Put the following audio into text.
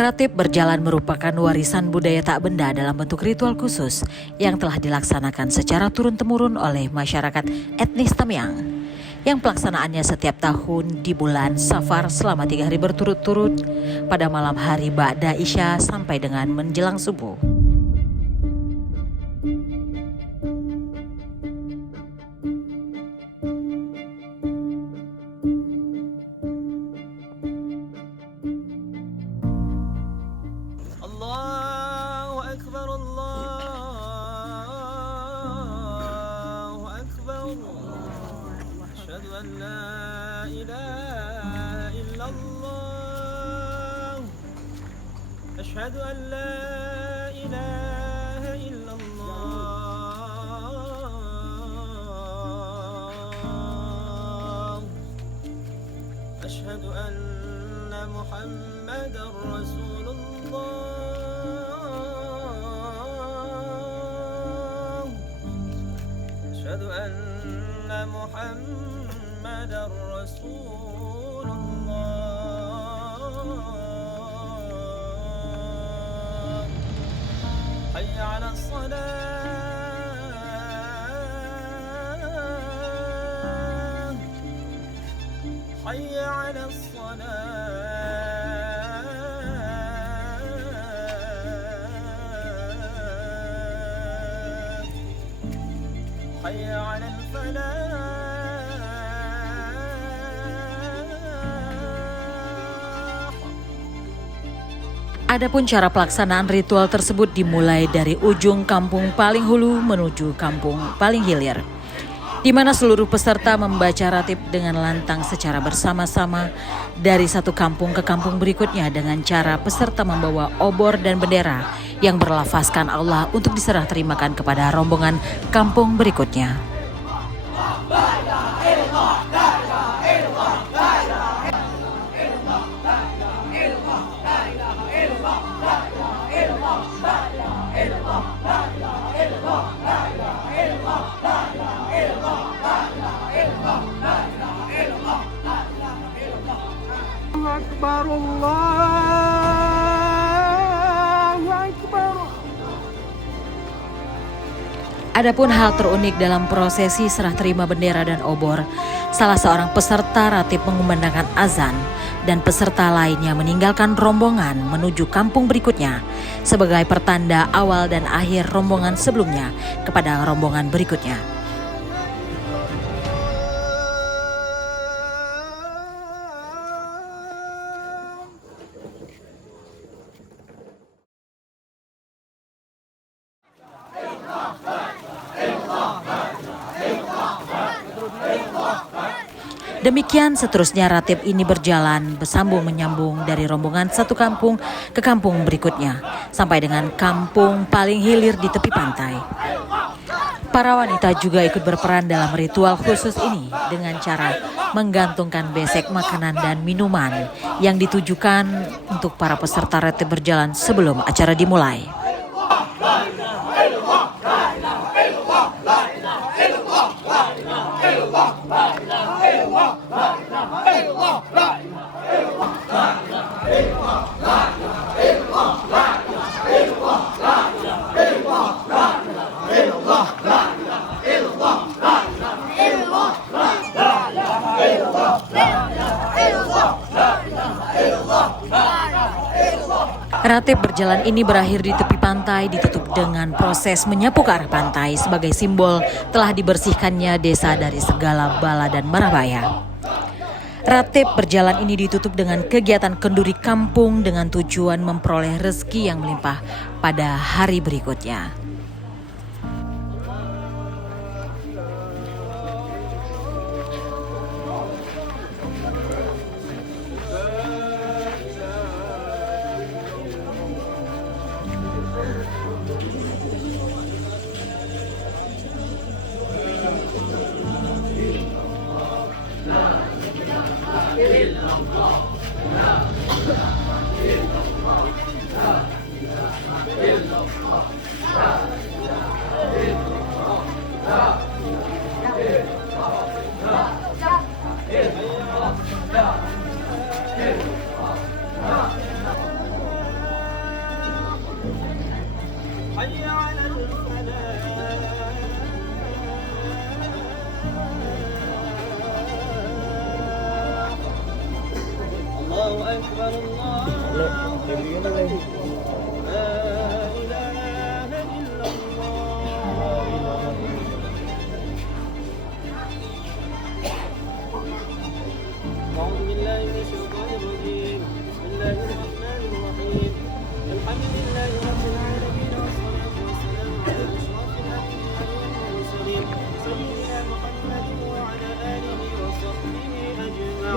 Ratib berjalan merupakan warisan budaya tak benda dalam bentuk ritual khusus yang telah dilaksanakan secara turun-temurun oleh masyarakat etnis Tamyang, yang pelaksanaannya setiap tahun di bulan Safar selama 3 hari berturut-turut pada malam hari Ba'da Isya sampai dengan menjelang subuh. Allahu Akbar, Allahu Akbar. Asyhadu an la ilaha illallah. Asyhadu an la ilaha illallah. Asyhadu anna Muhammadar Rasulullah. أشهد أن محمدًا رسول الله. حي على الصلاة. حي على الصلاة. حي على الفلاح. Adapun cara pelaksanaan ritual tersebut dimulai dari ujung kampung paling hulu menuju kampung paling hilir, di mana seluruh peserta membaca ratib dengan lantang secara bersama-sama dari satu kampung ke kampung berikutnya dengan cara peserta membawa obor dan bendera yang berlafazkan Allah untuk diserah terimakan kepada rombongan kampung berikutnya. Akbar, Allahu Akbar. Adapun hal terunik dalam prosesi serah terima bendera dan obor, salah seorang peserta ratib mengumandangkan azan dan peserta lainnya meninggalkan rombongan menuju kampung berikutnya sebagai pertanda awal dan akhir rombongan sebelumnya kepada rombongan berikutnya. Demikian seterusnya ratib ini berjalan bersambung menyambung dari rombongan satu kampung ke kampung berikutnya sampai dengan kampung paling hilir di tepi pantai. Para wanita juga ikut berperan dalam ritual khusus ini dengan cara menggantungkan besek makanan dan minuman yang ditujukan untuk para peserta ratib berjalan sebelum acara dimulai. Ratib berjalan ini berakhir di tepi pantai ditutup dengan proses menyapu ke arah pantai sebagai simbol telah dibersihkannya desa dari segala bala dan marahbaya. Ratib berjalan ini ditutup dengan kegiatan kenduri kampung dengan tujuan memperoleh rezeki yang melimpah pada hari berikutnya. أكبر الله لا إله إلا الله أعوذ بالله من الشيطان الرجيم بسم الله الرحمن الرحيم الحمد لله رب العالمين والصلاة والسلام على أشرف الأنبياء والمرسلين سيدنا محمد وعلى آله وصحبه أجمعين.